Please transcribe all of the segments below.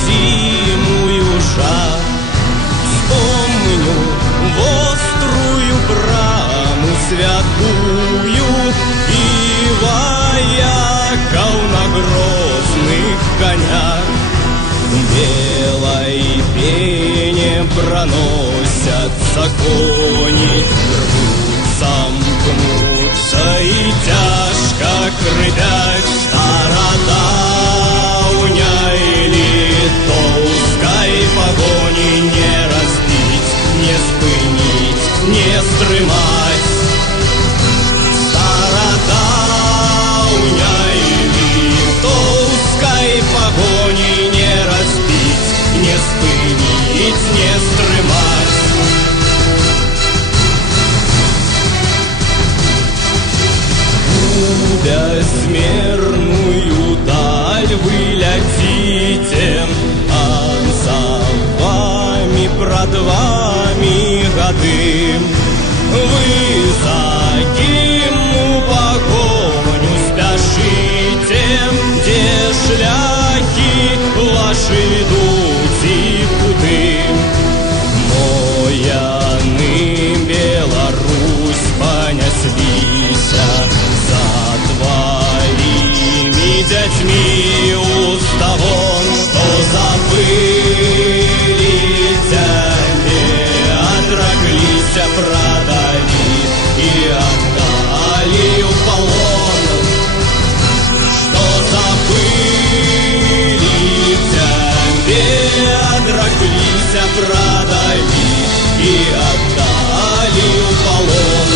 родимую жар. Вспомню вострую браму святую и вояков на грозных конях. Белой пене проносятся кони, рвутся, мкнутся и тяжко хрипят. Стародауня или толстой погони не разбить, не спынить, не стрымать. Стародауня или толстой погони не разбить, не спынить, не стрымать. В безмерную даль вы летите, а за вами, пред вами годы. Вы за ким погоню спешите, где шляхи ваши ведут и куды. Мояны Беларусь понеслися за твоими детьми уставом, что забыли тебе, отроглись, продали и отдали в полон. Что забыли тебе, отроглись, продали и отдали в полон.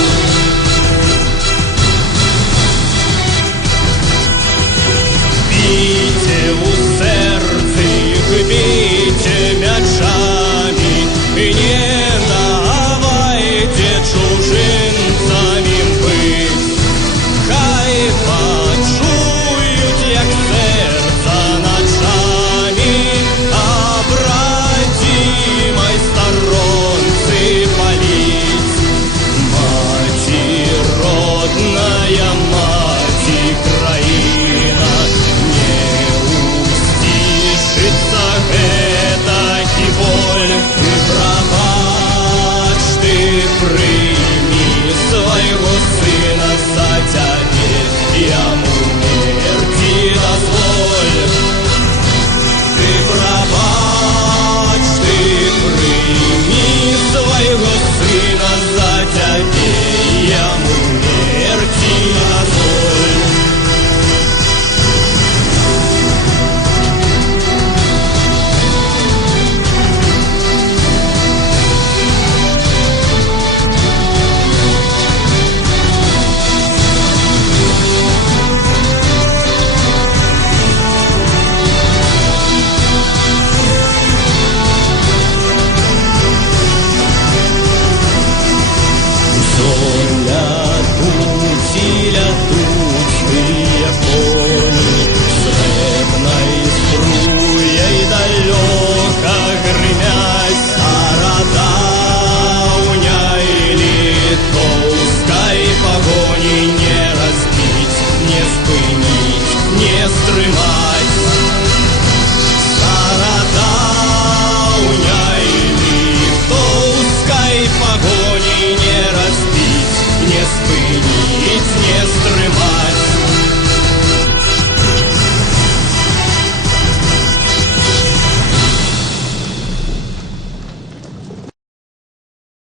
Бейте у сердца их, бейте мячами, и не давайте чужинцами быть. Хай почують, як серця ночами, а братимой сторонцы палить. Мати родная, мати країна, не устишится эта боль.